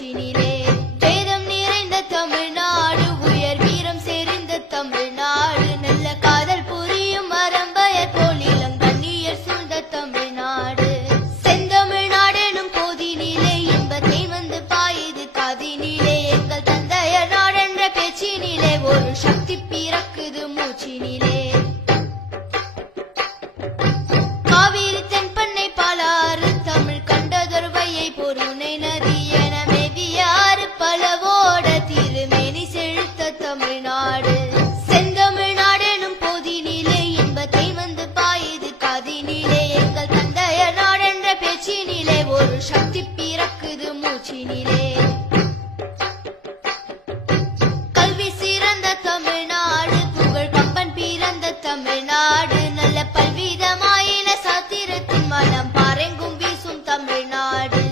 மூச்சினிலே. வேதம் நிறைந்த தமிழ்நாடு, உயர் வீரம் செறிந்த தமிழ்நாடு, நல்ல காதல் புரியும் அறம்பயர் போல் இளங்கண்ணியர் சூழ்ந்த தமிழ்நாடு. செந்தமிழ்நாடெனும் போதினிலே இன்பத்தை வந்து பாயுது காதினிலே. எங்கள் தந்தையர் நாடென்ற பேச்சினிலே ஒரு சக்தி பிறக்குது மூச்சினிலே. காவிரி தென்பண்ணை பாலாறு தமிழ் கண்டதொரு வையை பொருணை நதி என மேவியாறு பலவோட திருமேனி செழித்த தமிழ்நாடு. செந்தமிழ்நாடெனும் போதினிலே இன்பத்தை வந்து பாயுது காதினிலே. எங்கள் தந்தையர் நாடென்ற பேச்சினிலே ஒரு சக்தி பிறக்குது மூச்சினிலே. கல்வி சிறந்த தமிழ்நாடு, புகழ் கம்பன் பிறந்த தமிழ்நாடு, நல்ல பல்விதமாயின சாத்திரத்தின் மனம் பாரெங்கும் வீசும் தமிழ்நாடு.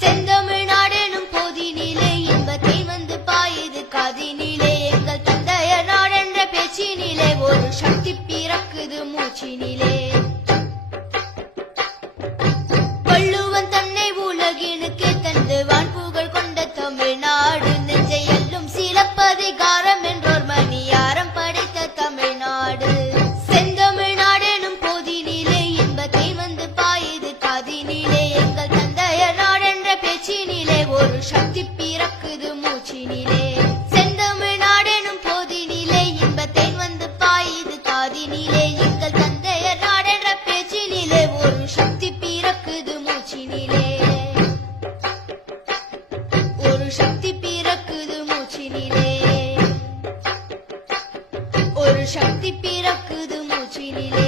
செந்தமிழ்நாடெனும் போதினிலே இன்பத்தை வந்து பாயுது காதினிலே. எங்கள் தந்தையர் நாடென்ற பேச்சினிலே ஒரு சக்தி பிறக்குது மூச்சினிலே. வள்ளுவன் தன்னை உலகினுக்கு தந்து வான்புகழ் கொண்ட தமிழ்நாடு, நெஞ்சை எல்லும் சிலப்பதிகாரம் என்றோர் மணியாரம் படைத்த தமிழ்நாடு. செந்தமிழ்நாடெனும் போதினிலே இன்பத்தை வந்து பாயுது காதினிலே. எங்கள் தந்தையர் நாடென்ற பேச்சினிலே ஒரு சக்தி பிறக்குது மூச்சினிலே. செந்தமிழ்நாடெனும் போதினிலே இன்பத்தை வந்து பாயுது காதினிலே. எங்கள் தந்தையர் நாடென்ற பேச்சினிலே ஒரு சக்தி பிறக்குது மூச்சினிலே. ஒரு சக்தி பிறக்குது மூச்சினிலே. ஒரு சக்தி பிறக்குது மூச்சினிலே.